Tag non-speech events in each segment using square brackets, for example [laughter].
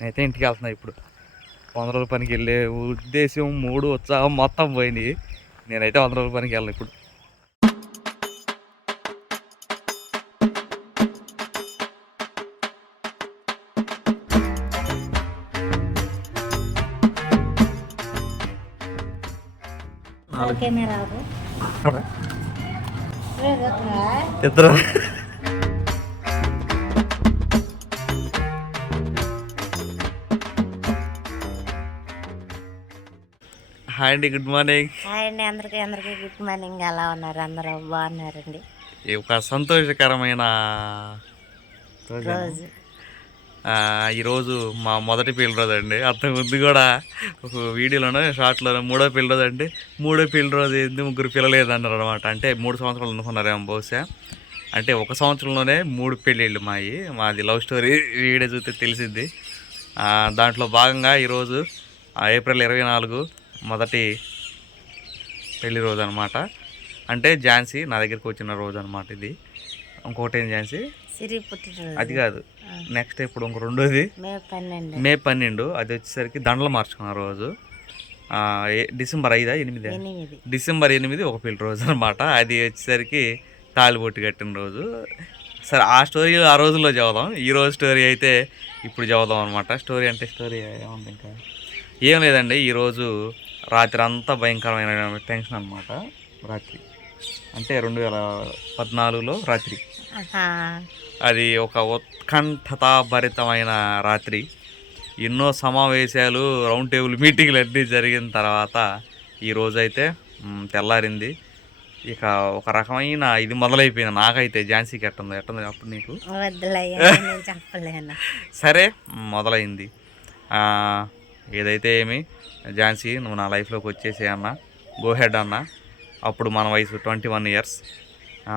నేనైతే ఇంటికి వెళ్తున్నా ఇప్పుడు. వంద రోజుల పనికి వెళ్ళే ఉద్దేశం మూడు ఉత్సాహం మొత్తం పోయినాయి నేనైతే వంద రోజుల పనికి వెళ్ళను ఇప్పుడు. కెమెరా ఇద్దరు. హాయ్ అండి గుడ్ మార్నింగ్. హాయ్ అండి అందరికీ అందరికీ గుడ్ మార్నింగ్. ఎలా ఉన్నారు? అందరూ బాగున్నారండి? ఈ ఒక సంతోషకరమైన? రోజు. ఈరోజు మా మొదటి పెళ్ళి రోజు అండి అంతకు ముందు కూడా ఒక వీడియోలోనే షార్ట్లోనే మూడో పెళ్ళి రోజు అంటే మూడో పెళ్ళి రోజు ఏంది ముగ్గురు పిల్లలేదు అన్నారు అనమాట అంటే మూడు సంవత్సరాలు అనుకున్నారేమో బహుశా. అంటే ఒక సంవత్సరంలోనే మూడు పెళ్ళిళ్ళు మాయి. మాది లవ్ స్టోరీ వీడియో చూస్తే తెలిసింది దాంట్లో భాగంగా ఈరోజు ఏప్రిల్ ఇరవై నాలుగు మొదటి పెళ్ళి రోజు అనమాట అంటే ఝాన్సీ నా దగ్గరికి వచ్చిన రోజు అనమాట ఇది. ఇంకొకటి ఏం ఝాన్సీ? అది కాదు. నెక్స్ట్ ఇప్పుడు ఇంకో రెండోది? మే పన్నెండు. అది వచ్చేసరికి దండలు మార్చుకున్న రోజు. డిసెంబర్ ఐదా ఎనిమిది? ఎనిమిది. డిసెంబర్ ఎనిమిది ఒక పెళ్ళి రోజు అనమాట. అది వచ్చేసరికి తాళిబొట్టు కట్టిన రోజు. సరే ఆ స్టోరీ ఆ రోజుల్లో చదువుదాం. ఈ రోజు స్టోరీ అయితే ఇప్పుడు చదువుదాం అనమాట. స్టోరీ అంటే స్టోరీ ఏముంది ఇంకా? ఏం లేదండి. ఈరోజు రాత్రి అంతా భయంకరమైన టెన్షన్ అనమాట రాత్రి. అంటే రెండు వేల పద్నాలుగులో రాత్రి. అది ఒక ఉత్కంఠతాభరితమైన రాత్రి. ఎన్నో సమావేశాలు రౌండ్ టేబుల్ మీటింగ్లు అన్నీ జరిగిన తర్వాత ఈ రోజైతే మ్, తెల్లారింది. ఇక ఒక రకమైన ఇది మొదలైపోయింది. నాకైతే ఝాన్సీకి ఎట్టుంది ఎట్టుంది అప్పుడు నీకు? [laughs] సరే మొదలైంది. ఏదైతే ఏమి ఝాన్సీ నువ్వు నా లైఫ్లోకి వచ్చేసే అన్న. గో హెడ్ అన్న. అప్పుడు మన వయసు ట్వంటీ వన్ ఇయర్స్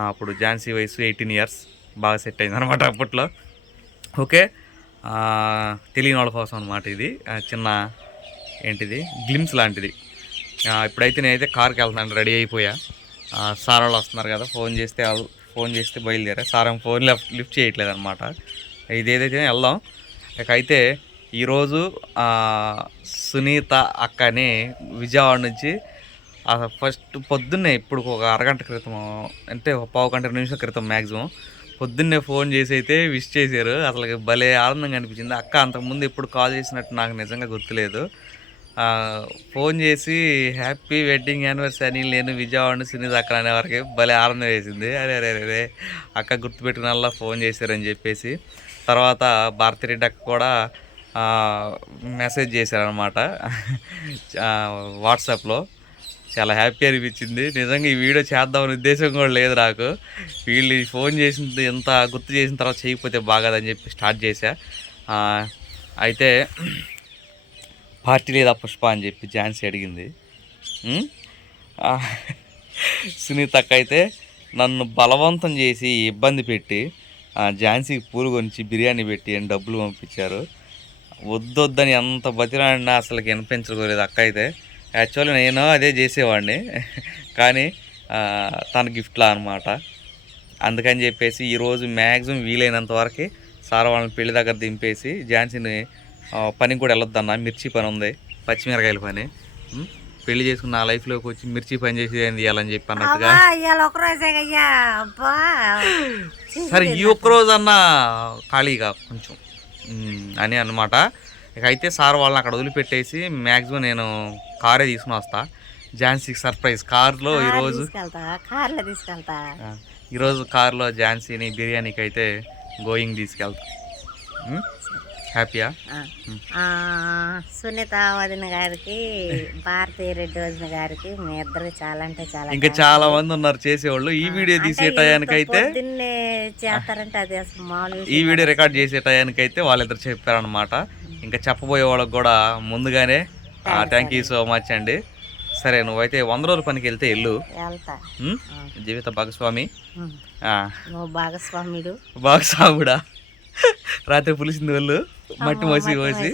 అప్పుడు ఝాన్సీ వయసు ఎయిటీన్ ఇయర్స్ బాగా సెట్ అయింది అనమాట అప్పట్లో. ఓకే తెలియని వాళ్ళ కోసం అనమాట ఇది. చిన్న ఏంటిది? గ్లిమ్స్ లాంటిది. ఇప్పుడైతే నేనైతే కార్కి వెళ్తున్నాను రెడీ అయిపోయా. సార్ వాళ్ళు వస్తున్నారు కదా ఫోన్ చేస్తే వాళ్ళు ఫోన్ చేస్తే బయలుదేరా. సార్ ఫోన్ లిఫ్ట్ లిఫ్ట్ చేయట్లేదు అనమాట ఇది ఏదైతే వెళ్దాం. ఇక అయితే ఈరోజు సునీత అక్కని విజయవాడ నుంచి ఫస్ట్ పొద్దున్నే ఇప్పుడు ఒక అరగంట క్రితం అంటే పావు గంట నిమిషం క్రితం మ్యాక్సిమం పొద్దున్నే ఫోన్ చేసి అయితే విష్ చేశారు. అసలు భలే ఆనందంగా అనిపించింది. అక్క అంతకుముందు ఎప్పుడు కాల్ చేసినట్టు నాకు నిజంగా గుర్తులేదు. ఫోన్ చేసి హ్యాపీ వెడ్డింగ్ యానివర్సరీ అని నేను విజయవాడ నుంచి సునీత అక్క అనే వరకు భలే ఆనందం వేసింది. అరే అరే అరే అక్క గుర్తుపెట్టుకున్నల్లా ఫోన్ చేశారని చెప్పేసి తర్వాత భారతిరెడ్డి అక్క కూడా మెసేజ్ చేశారనమాట వాట్సాప్లో చాలా హ్యాపీ అనిపించింది. నిజంగా ఈ వీడియో చేద్దామనే ఉద్దేశం కూడా లేదు నాకు. వీళ్ళు ఫోన్ చేసిన ఎంత గుర్తు చేసిన తర్వాత చేయకపోతే బాగాదని చెప్పి స్టార్ట్ చేశా. అయితే పార్టీ లేదా పుష్ప అని చెప్పి ఝాన్సీ అడిగింది. ఉం? అయితే నన్ను బలవంతం చేసి ఇబ్బంది పెట్టి ఆ, ఝాన్సీకి పూలు కొనిచ్చి బిర్యానీ పెట్టి అని డబ్బులు పంపించారు. వద్దొద్దని ఎంత బతిరాడినా అసలు వినిపించలేదు అక్క అయితే. యాక్చువల్లీ నేను అదే చేసేవాడిని. కానీ తన గిఫ్ట్లా అనమాట అందుకని చెప్పేసి ఈరోజు మ్యాక్సిమం వీలైనంత వరకు సార్ వాళ్ళని పెళ్ళి దగ్గర దింపేసి ఝాన్సీని ఆ, పనికి కూడా వెళ్ళొద్దన్న. మిర్చి పని ఉంది. పచ్చిమిరకాయల పని? పెళ్ళి చేసుకున్న నా లైఫ్లోకి వచ్చి మిర్చి పని చేసి ఏం చేయాలని చెప్పి అన్నట్టుగా. సరే ఈ ఒక్క రోజన్నా ఖాళీగా కొంచెం. అని అన్నమాట. ఇక అయితే సార్ వాళ్ళని అక్కడ వదిలిపెట్టేసి మ్యాక్సిమం నేను కారే తీసుకుని వస్తా. ఝాన్సీకి సర్ప్రైజ్. కార్లో ఈరోజు కార్లో తీసుకెళ్తా. ఈరోజు కార్లో ఝాన్సీని బిర్యానీకి అయితే గోయింగ్ తీసుకెళ్తా హ్యాపీయా? సునీత వదిన గారికి భారతీ రెడ్డి వదిన గారికి మీ ఇద్దరు చాలా అంటే చాలా ఇంకా చాలా మంది ఉన్నారు చేసేవాళ్ళు. ఈ వీడియో తీసే టయానికైతే పొద్దున్నే చేస్తారంటే అది అసలు మామూలు ఈ వీడియో రికార్డ్ చేసే టయానికైతే వాళ్ళిద్దరు చెప్పారనమాట ఇంకా చెప్పబోయే వాళ్ళకి కూడా ముందుగానే థ్యాంక్ యూ సో మచ్ అండి. సరే నువ్వైతే వంద రోజుల పనికి వెళ్తే వెళ్ళు? ఆ. జీవిత భాగస్వామి. భాగస్వాముడు. భాగస్వాముడా? రాత్రి పులిసింది వాళ్ళు. మట్టి మసి పోసి.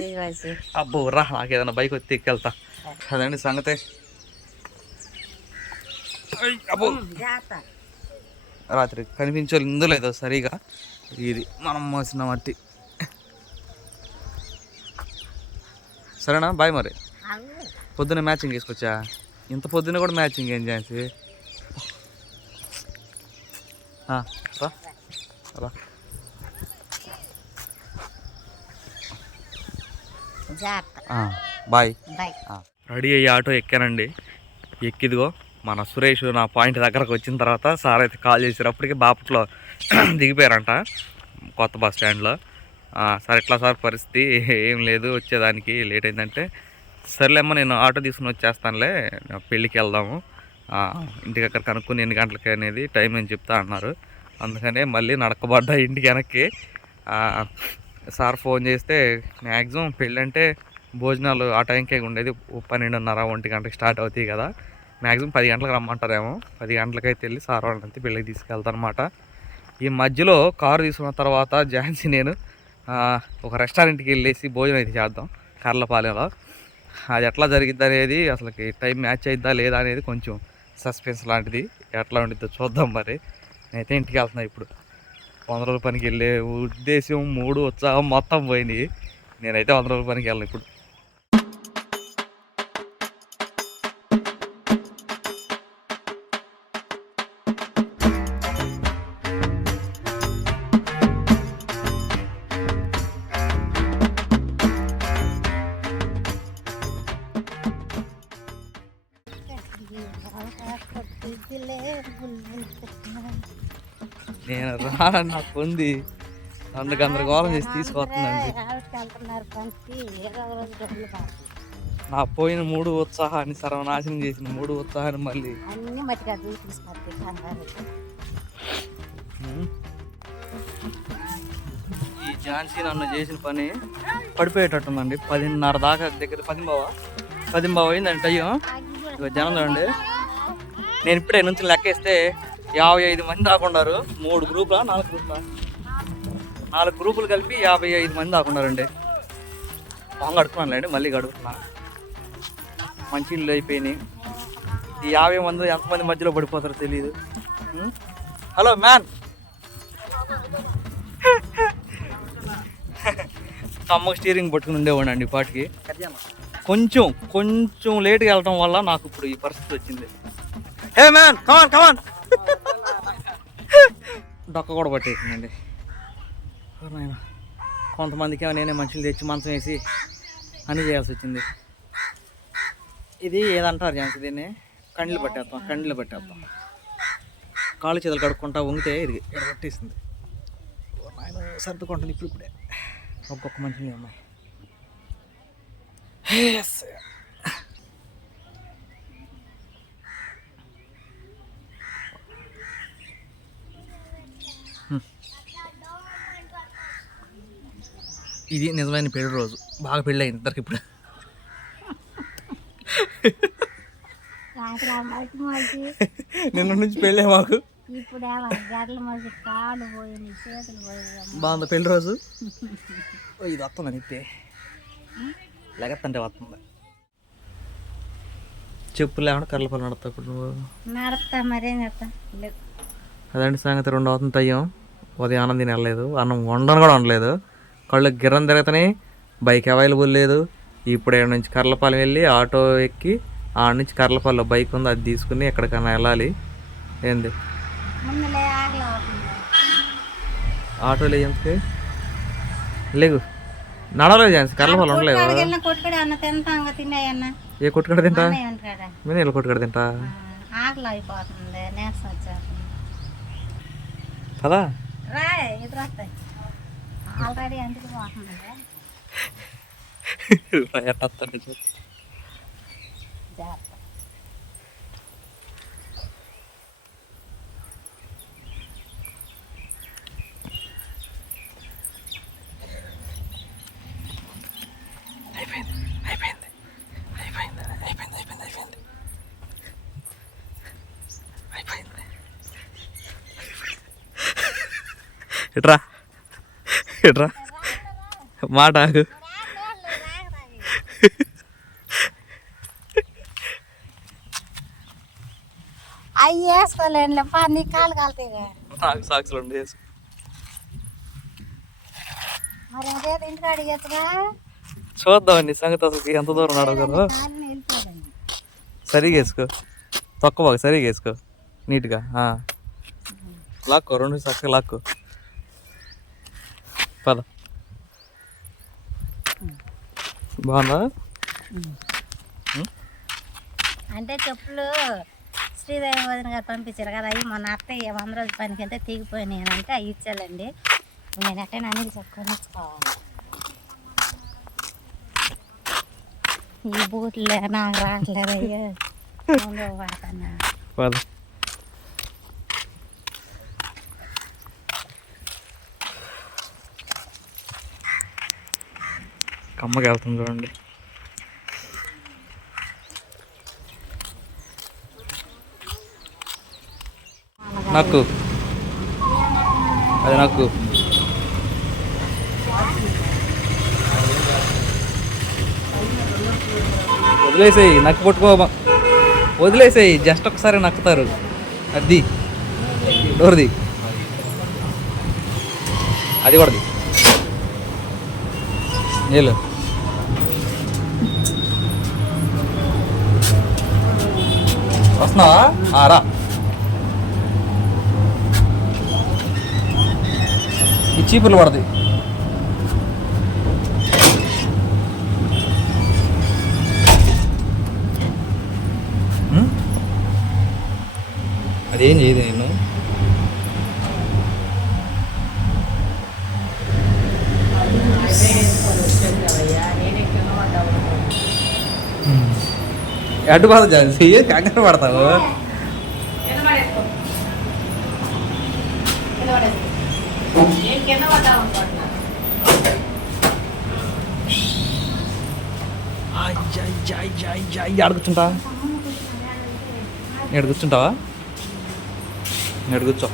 అబ్బో రా నాకు ఏదైనా బైక్ వచ్చి ఎక్కెళ్తా. అదండి సంగతే. అబ్బో. రాత్రి కనిపించలేదు లేదో సరిగా. ఇది మనం మోసిన మట్టి. సరేనా? బాయ్ మరి. పొద్దున్న మ్యాచింగ్ వేసుకొచ్చా? ఇంత పొద్దున్న కూడా మ్యాచింగ్ ఏం చేసి రా. రా జాగ్రత్త ఆ, బాయ్. రెడీ అయ్యి ఆటో ఎక్కానండి. ఎక్కిదిగో మన సురేష్ నా పాయింట్ దగ్గరకు వచ్చిన తర్వాత సార్ అయితే కాల్ చేశారు. అప్పటికే బాపట్లో [clears throat] దిగిపోయారంట కొత్త బస్ స్టాండ్లో. సార్ ఎట్లా సార్ పరిస్థితి? ఏం లేదు వచ్చేదానికి లేట్ అయిందంటే సర్లేమ్మా నేను ఆటో తీసుకుని వచ్చేస్తానులే పెళ్ళికి వెళ్దాము. ఇంటికి అక్కడ కనుక్కొని ఎన్ని గంటలకి అనేది టైం అని చెప్తా అన్నారు. అందుకనే మళ్ళీ నడకబడ్డా ఇంటికి వెనక్కి సార్ ఫోన్ చేస్తే మ్యాక్సిమం పెళ్ళి అంటే భోజనాలు ఆ టైంకే ఉండేది. పన్నెండున్నర ఒంటి గంటకి స్టార్ట్ అవుతాయి కదా. మ్యాక్సిమం పది గంటలకు రమ్మంటారేమో. పది గంటలకైతే వెళ్ళి సార్ వాళ్ళంతా పెళ్ళికి తీసుకెళ్తారనమాట ఈ మధ్యలో కారు తీసుకున్న తర్వాత ఝాన్సీ నేను ఒక రెస్టారెంట్కి వెళ్ళేసి భోజనం అయితే చేద్దాం కర్లపాలెంలో అది ఎట్లా జరిగిద్ది అనేది అసలుకి టైం మ్యాచ్ అయిద్దా లేదా అనేది కొంచెం సస్పెన్స్ లాంటిది ఎట్లా ఉండిద్దో చూద్దాం మరి. నేనైతే ఇంటికి వెళ్తున్నా ఇప్పుడు. వంద రోజుల పనికి వెళ్ళే ఉద్దేశం మూడు ఉత్సాహం మొత్తం పోయినాయి. నేనైతే వంద రోజుల పనికి వెళ్ళను ఇప్పుడు. రానని నాకు ఉంది. నన్ను గందరగోళం చేసి తీసుకొస్తుందండి నా పోయిన మూడు ఉత్సాహాన్ని సర్వనాశనం చేసిన మూడు ఉత్సాహాన్ని మళ్ళీ. ఈ ఝాన్సీ నన్ను చేసిన పని పడిపోయేటట్టుందండి. పదిన్నర దాకా దగ్గర పది బావా పది బావ అయిందండి అయ్యో ఇక జనం చూడండి. నేను ఇప్పుడే నుంచి లెక్కేస్తే యాభై ఐదు మంది దాకున్నారు మూడు గ్రూపులా నాలుగు గ్రూపులా? నాలుగు గ్రూపులు కలిపి యాభై ఐదు మంది దాకున్నారండి మొహం కడుక్కున్నానులేండి మళ్ళీ కడుగుతున్నా. మంచి ఇల్లు అయిపోయినాయి. ఈ యాభై మంది ఎంతమంది మధ్యలో పడిపోతారో తెలియదు హలో మ్యాన్! కమ్మకు స్టీరింగ్ పట్టుకుని ఉండేవాడండి అండి పాటికి. కొంచెం కొంచెం లేట్గా వెళ్ళటం వల్ల నాకు ఇప్పుడు ఈ పరిస్థితి వచ్చింది. Hey man! Come on come on! డొక్క కూడా పట్టేసిందండి. కొంతమందికి నేనే మనుషులు తెచ్చి మంచం వేసి అన్నీ చేయాల్సి వచ్చింది. ఇది ఏదంటారు జాన్స్ దీన్ని? కండ్లు పట్టేస్తాం కండ్లు పట్టేస్తాం కాళ్ళు చేతులు కడుక్కుంటా వంగితే ఇది పట్టేసింది. ఓ సర్దుకుంటుంది ఇప్పుడు ఇప్పుడే ఒక్కొక్క మనిషిని అమ్మాయి ఇది నిజమైన పెళ్ళి రోజు. బాగా పెళ్ళి అయింది ఇద్దరికి ఇప్పుడు. నిన్న నుంచి పెళ్ళే మాకు. బాగుంది పెళ్ళి రోజు. ఇది వస్తుంది నిప్పే లెగత్తంటే వస్తుంది? చెప్పులు లేకుండా కర్రలపల్లి నడతా ఇప్పుడు నువ్వు. నడతా మరేం చేస్తా? అదండి సంగతి రెండు అవుతుంది అయ్యాం ఉదయం అన్నం తినలేదు అన్నం వండను కూడా వండలేదు. కళ్ళు గిర్రం తిరుగుతున్నాయి బైక్ అవైలబుల్ లేదు. ఇప్పుడు ఇక్కడ నుంచి కర్లపాలెం వెళ్ళి ఆటో ఎక్కి ఆడ నుంచి కర్లపాలెం బైక్ ఉంది అది తీసుకుని ఎక్కడికైనా వెళ్ళాలి. ఏంది? ఆటోలో ఎందుకు? లేగు. నడవలేదు జాన్స్ కర్లపాలెం ఉండలేవు ఏ కొట్టుకడ తింటా? నేను ఇలా కొట్టుకడ తింటా? ఆకలి ఆల్రెడీ అందుకు పోతుంది. జాగ్రత్త. అయిపోయింది ఇట్రా మాట. అవి నీ కాలు కాలుతాయి నాకు సాక్సులు ఉండి వేసుకో. మరి అదే ఇంటికాడ ఎత్తుగా చూద్దామండి సంగతి అసలు ఎంత దూరం నడవగలరు. సరిగా వేసుకో. తొక్కబాకు సరిగా వేసుకో. నీట్గా. లాక్కో రెండు చక్కగా లాక్కో పద బాగుందా అంటే చెప్పులు శ్రీదేవి వదిన గారు పంపించారు కదా అవి మొన్న అత్తయ్య వంద రోజుల పనికి వెళ్తే తీగిపోయినాయి అంటే అవి ఇచ్చాలండి. నేను ఎట్టైనా అనిల్ చెప్పుకొని ఇచ్చుకోవాలి ఈ బూట్లు నాకు రావట్లేదు అయ్యో. [laughs] పడతాను. అమ్మకి వెళ్తుంది చూడండి. నాకు. అది నాకు. వదిలేసేయి నక్కు పట్టుకో వదిలేసేయి జస్ట్ ఒకసారి నక్కుతారు. అది. డోర్ది. అది కూడాది. నీళ్ళు. వస్తున్నావా ఆ, రా. ఈ చీపుర్లు పడతాయి. అదేం చేయదు నేను. అడ్డు బాధ జాన్సీ. కంగారు పడతావు? ఆడ కూర్చుంటా ఇక్కడ కూర్చుంటావా ఇక్కడ కూర్చో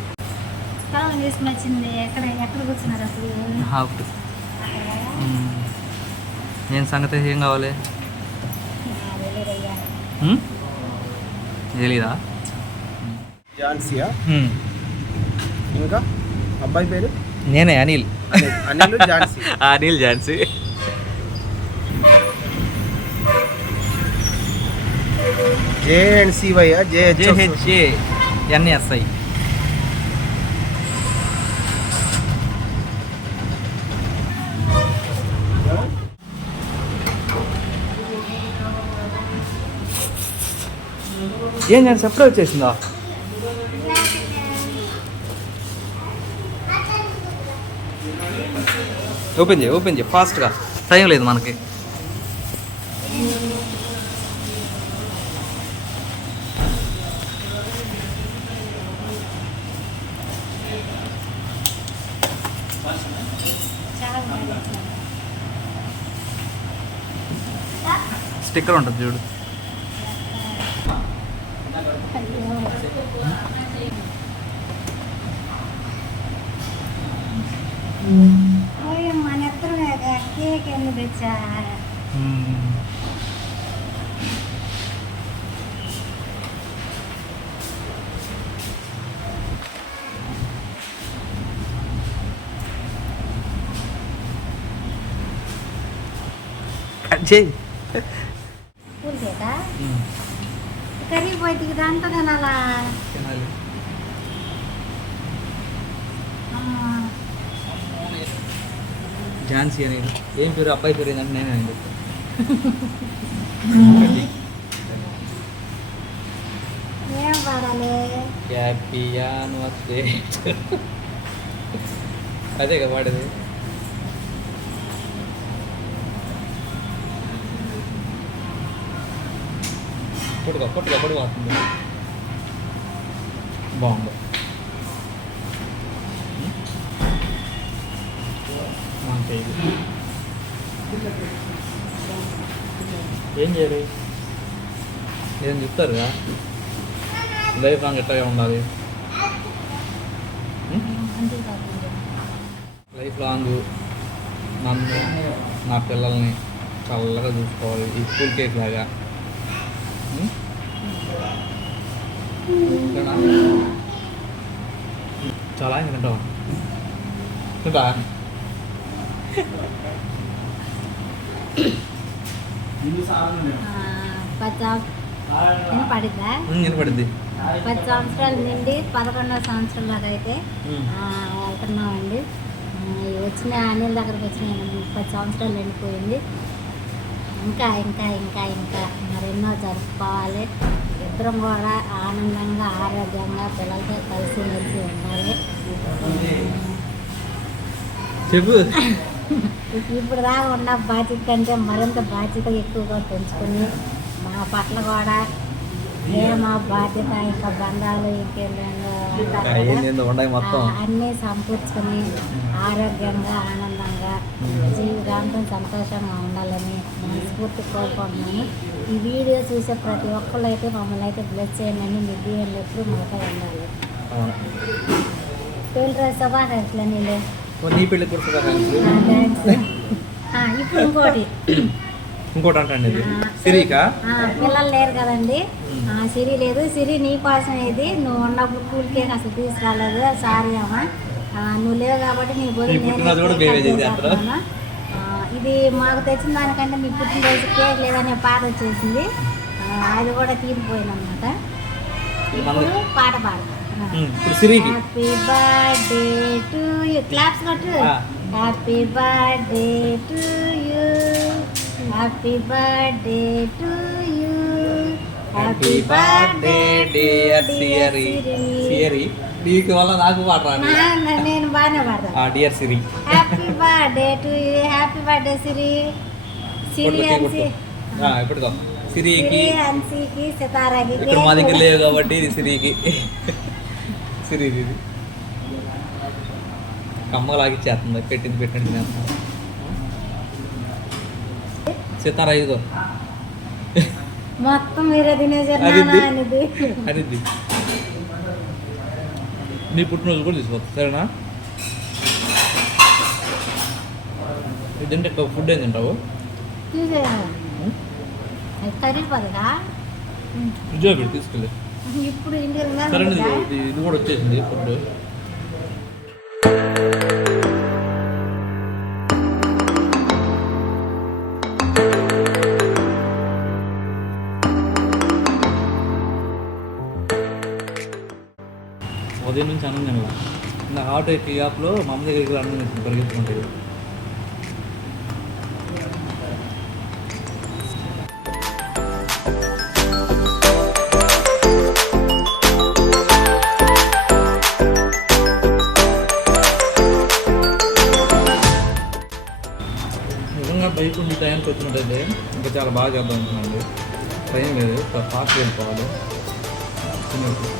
నేను సంగతి ఏం కావాలి తెలీదా జాన్సియా ఉం. ఇంకా అబ్బాయి పేరు నేనే Anil Anil. Anil Jhansi Anil Jhansi J and C Y J H J H A N S I ఏం కానీ సెపరేట్ వచ్చేసిందా? ఓపెన్ చేయి ఓపెన్ చేయి ఫాస్ట్గా టైం లేదు మనకి. స్టిక్కర్ ఉంటుంది చూడు. ఓయ్ మన ఎత్తరు కేక్ ఎందుకు తెచ్చా కట్ చేయి పూలు కేక కరిగిపోయి దాంతో నేను అలా తినాలి అమ్మా. ఝాన్సీ అనేది. ఏం పేరు? అబ్బాయి పేరు ఏంటంటే నేనే అని చెప్పాను. ఏం పాడాలి హ్యాపీ యానివర్సరీ. అదే కదా వాడేది. కొట్టుకో కొట్టుకో కొడుకు వస్తుంది బాగుంది. అంతే ఇది ఏం చేయాలి ఏం చెప్తారుగా లైఫ్ లాంగ్ ఎట్లాగే ఉండాలి అంతే కాకుండా లైఫ్ లాంగ్ నన్ను నా పిల్లల్ని చల్లగా చూసుకోవాలి ఈ స్కూల్ కేక్ లాగా ఉం? ఓకేనా? చాలా ఇంకా తింటావా తింటా వినపడిద్దా వినపడింది. పది సంవత్సరాలు నిండి పదకొండవ సంవత్సరంలోకి అయితే ఆ, వెళ్తున్నామండి వచ్చిన అనిల్ దగ్గరకు వచ్చిన పది సంవత్సరాలు నిండిపోయింది ఇంకా ఇంకా ఇంకా ఇంకా మరెన్నో జరుపుకోవాలి. ఇద్దరం కూడా ఆనందంగా ఆరోగ్యంగా పిల్లలతో కలిసి మెలిసి ఉండాలి. చెప్పు. [laughs] ఇప్పుడు దాకా ఉన్న బాధ్యత కంటే మరింత బాధ్యత ఎక్కువగా పెంచుకొని మా పట్ల కూడా ప్రేమ బాధ్యత ఇంకా బంధాలు ఇంకేంటో అన్నీ సమకూర్చుకొని ఆరోగ్యంగా ఆనందంగా జీవితాంతం సంతోషంగా ఉండాలని మనస్ఫూర్తి కోరుకుంటున్నాను ఈ వీడియో చూసే ప్రతి ఒక్కళ్ళు అయితే మమ్మల్ని అయితే బ్లెస్ చేయండి. మీ దీవెనలు ఎప్పుడు మాతో ఉండాలి. రోజు శుభాకాంక్షలు నీళ్ళు? నీ కూడా ఇప్పుడు ఇంకోటి. ఇంకోటి సిరికా? పిల్లలు లేరు కదండి. సిరి లేదు. సిరి నీ కోసం ఇది నువ్వు ఉన్నప్పుడు కూల్ కేక్ అసలు తీసుకురాలేదు. సారీ అమ్మా. నువ్వు లేవు కాబట్టి నీ బదులు నీ నేనే పుట్టినరోజు కూడా కేక్ మేమే కట్ చేసేస్తాం. చేసేస్తున్నాను. ఆ, ఇది మాకు తెచ్చిన దానికంటే మీ పుట్టినరోజు కేక్ లేదనే పాట వచ్చేసింది. అది కూడా తీరిపోయింది అనమాట ఇప్పుడు పాట పాడు ఇప్పుడు సిరికి happy birthday to you claps కొట్టు. Happy birthday to you happy birthday to you happy birthday dear Siri Siri నీకు వల్ల నాకు పాట రాదు. నేను బాగానే పాడతాను dear Siri happy birthday to you happy birthday Siri Siri ఇప్పుడుకో సిరికి సిరి సితారాకి. ఇక్కడ మా దగ్గర లేవు కాబట్టి సిరికి సిరి ఇది. కమ్మలాగిచ్చేస్తుంది పెట్టింది పెట్టింది తినేస్తుంది సితారా ఇదిగో. మొత్తం మీరే తినేసారు అనిద్ది. నీ పుట్టినరోజు కూడా తీసుకోవచ్చు సరేనా? ఇది తింటే ఎక్కువ ఫుడ్ ఏం తింటావు? పెట్టి తీసుకెళ్ళి. ఇప్పుడు ఇది ఇది కూడా వచ్చేసింది ఫుడ్ ఉదయం నుంచి అన్నం తినలా నా ఆటో ఎక్కి యాప్లో మా అమ్మ దగ్గరికి అన్నం తింటుంది బాగా చేద్దాం అనుకున్నాను టైం లేదు ఫాస్ట్ వెళ్ళిపోవాలి తినేసి.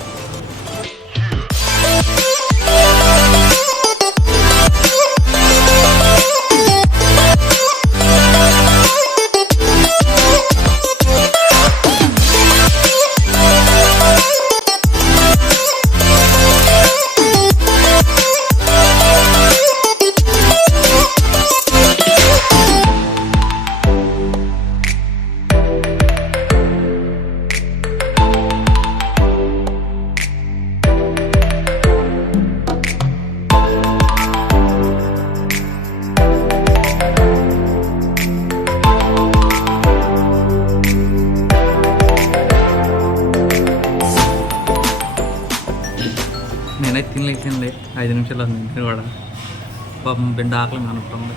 పాపం బిడ్డ ఆకలి అనుకుంటుంది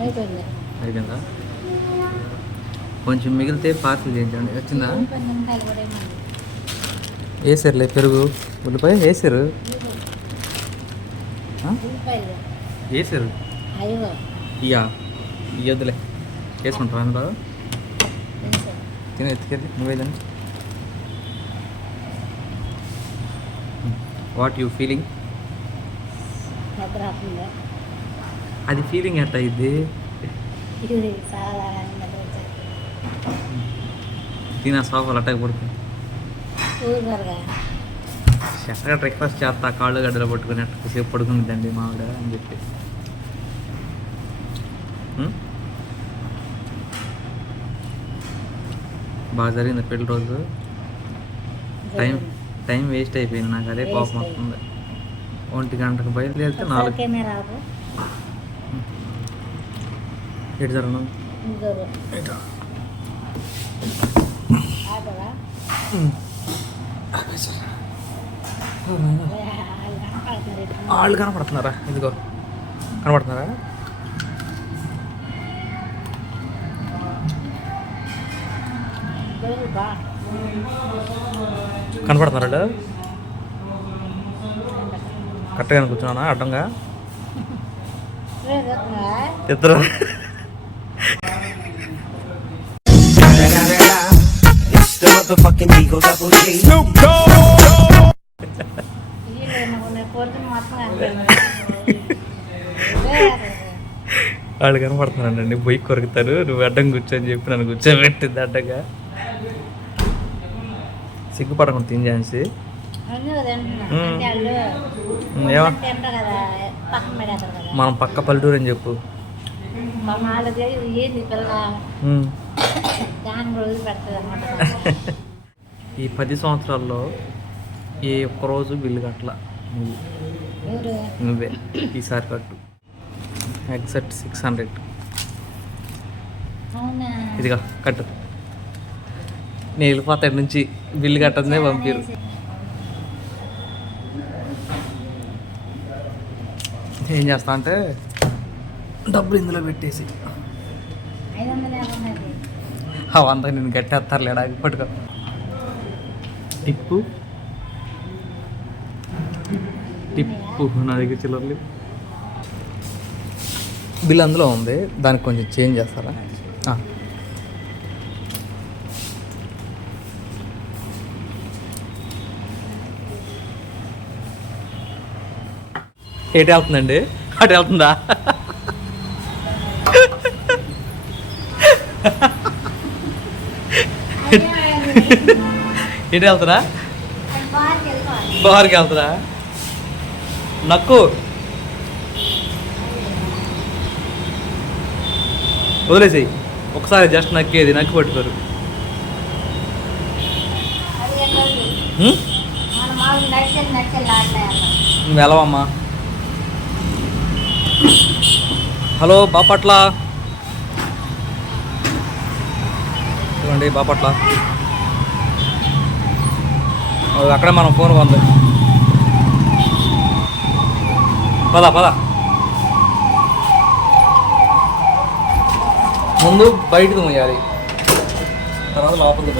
అయిపోయింది. అయిపోయిందా? కొంచెం మిగిలితే పార్సల్ చేయించండి. వచ్చిందా? వేసారులే పెరుగు. ఉల్లిపాయ వేసారు వేసారు ఇయ్యా. ఇయ్యొద్దులే. వేసుకుంటారా అందులో తెలుసు. తినే ఎత్తుకెళ్ళి. నువ్వే తిను. వాట్ యూ ఫీలింగ్ అది ఫీలింగ్ ఎట్ట ఇది తిన సోఫాలు అట్టగా పడుతుంది చక్కగా బ్రేక్ఫాస్ట్ చేస్తా కాళ్ళు గడ్డలు పట్టుకుని అట్లా సేపు పడుకుంటుందండి మావిడ అని చెప్పి? బాగా జరిగింది పెళ్ళి రోజు. టైం టైం వేస్ట్ అయిపోయింది నాకు అదే కోపం వస్తుంది. ఒంటి గంటకు బయలుదేరితే నాలుగు ఎటు జరగను? వాళ్ళు కనపడుతున్నారు? ఇదిగో. కనపడుతున్నారా. కనపడుతున్నారా కరెక్ట్గా కూర్చున్నానా? అడ్డంగా? ఇద్దరు. వీళ్ళు కనపడుతున్నారండి. బొయ్యి కొరుకుతారు. నువ్వు అడ్డం కూర్చొని చెప్పి నన్ను కూర్చోబెట్టింది అడ్డంగా. సిగ్గుపడకుండా తినేసి అన్నీ మనం పక్క పల్లెటూరు అని చెప్పు. ఈ పది సంవత్సరాల్లో ఏ ఒక్క రోజు బిల్లు కట్టల నువ్వు. నువ్వే. ఈసారి కట్టు. Exact six hundred. ఇదిగా కట్టు. నేను వెళ్ళిపోతా ఇక్కడి నుంచి బిల్లు కట్టదే పంపిరు. ఏం చేస్తా అంటే డబ్బులు ఇందులో పెట్టేసి. అవంతా నేను గట్టేస్తారు లేడా పట్టుకో. టిప్పు. టిప్పు నా దగ్గర చిల్లర్లు. బిల్ అందులో ఉంది. దానికి కొంచెం చేంజ్ చేస్తారా? ఎటు వెళ్తుందండి? అటు వెళ్తుందా? ఎటు వెళ్ళిపోవాలి బార్కి వెళ్తున్నా. నక్కు. వదిలేసేయి. ఒకసారి జస్ట్ నక్కేది నక్కి పట్టుకోరు. అది ఏంటండి హ్మ్? మన మామూలు నడిచేది నడిచేది ఆడలే నువ్వు వెళ్ళవమ్మా హలో బాపట్ల. చూడండి బాపట్ల. అక్కడే మనం ఫోన్ ఉంది పద పద. ముందు బయటకు మొయ్యాలి తర్వాత లోపలికి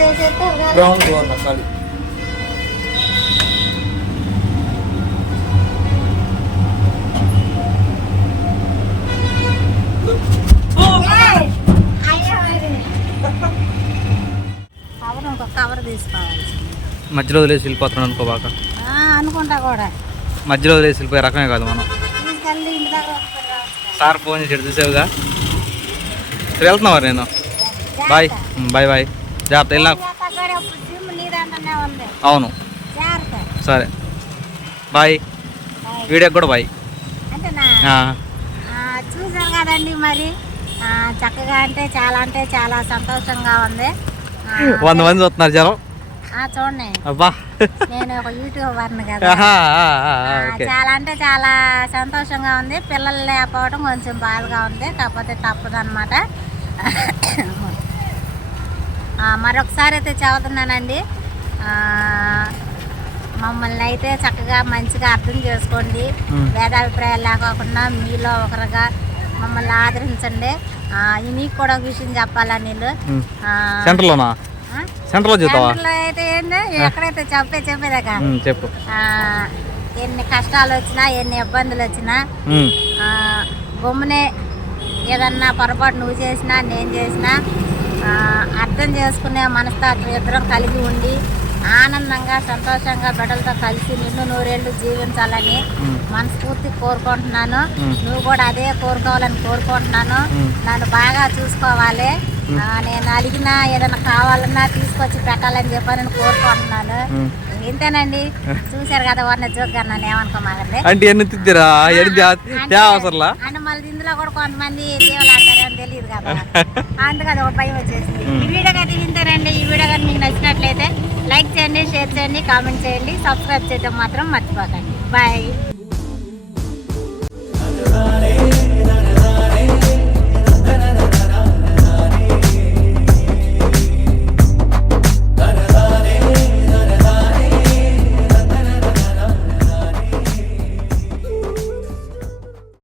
చేసేస్తే గ్రౌండ్ ఫ్లోర్ నచ్చాలి కవర్ ఇంకొక కవర్ తీసుకోవాలి. మధ్యలో వదిలేసి వెళ్ళిపోతున్నాను అనుకో బాగా. ఆ, అనుకుంటా కూడా. మధ్యలో వదిలేసి వెళ్ళిపోయే రకమే కాదు మనం. సార్ ఫోన్ చేసి చూసావుగా? వెళ్తున్నావా నేను? బాయ్. Bye bye. జాగ్రత్త వెళ్ళా అవును. సరే. బాయ్. వీడియోకి కూడా బాయ్. చూశారు కదండి మరి. చక్కగా అంటే చాలా అంటే చాలా సంతోషంగా ఉంది. వంద మంది వస్తున్నారు జనం? చూడండి. అబ్బా. నేను ఒక యూట్యూబర్ని కదా. చాలా అంటే చాలా సంతోషంగా ఉంది. పిల్లలు లేకపోవడం కొంచెం బాధగా ఉంది కాకపోతే తప్పదన్నమాట. ఆ, మరొకసారి అయితే చదువుతున్నానండి. మమ్మల్ని అయితే చక్కగా మంచిగా అర్థం చేసుకోండి. భేదాభిప్రాయాలు లేకోకుండా మీలో ఒకరుగా మమ్మల్ని ఆదరించండి. మీకు కూడా ఒక విషయం చెప్పాలా నీళ్ళు సెంటర్లోనా? సెంటర్లో చూద్దావా? అయితే ఏంటి ఎక్కడైతే చెప్పే చెప్పేదాకా? చెప్పు. ఎన్ని కష్టాలు వచ్చినా ఎన్ని ఇబ్బందులు వచ్చినా గమ్మునే ఏదన్నా పొరపాటు నువ్వు చేసినా నేను చేసినా ఆ, అర్థం చేసుకునే మనస్తత్వం ఇద్దరం కలిగి ఉండి ఆనందంగా సంతోషంగా బిడ్డలతో కలిసి నిన్ను నూరేళ్ళు జీవించాలని. మనస్ఫూర్తి కోరుకుంటున్నాను. నువ్వు కూడా అదే కోరుకోవాలని కోరుకుంటున్నాను. నన్ను బాగా చూసుకోవాలి నేను అడిగిన ఏదైనా కావాలన్నా తీసుకొచ్చి పెట్టాలని చెప్పని కోరుకుంటున్నాను. ఇంతేనండి చూసారు కదా వారిని జోగ్గా నన్ను ఏమనుకోమాగండి అంటే ఎన్ని తిద్దిరా ఎన్ని అంటే మళ్ళీ ఇందులో కూడా కొంతమంది దేవులు ఆడతారని తెలియదు కదా అందుకని ఒక భయం వచ్చేసింది. ఈ వీడియో కానీ ఇంతేనండి ఈ వీడియో కానీ మీకు నచ్చినట్లయితే లైక్ చేయండి షేర్ చేయండి కామెంట్ చేయండి సబ్స్క్రైబ్ చేయడం మాత్రం మర్చిపోకండి. బాయ్.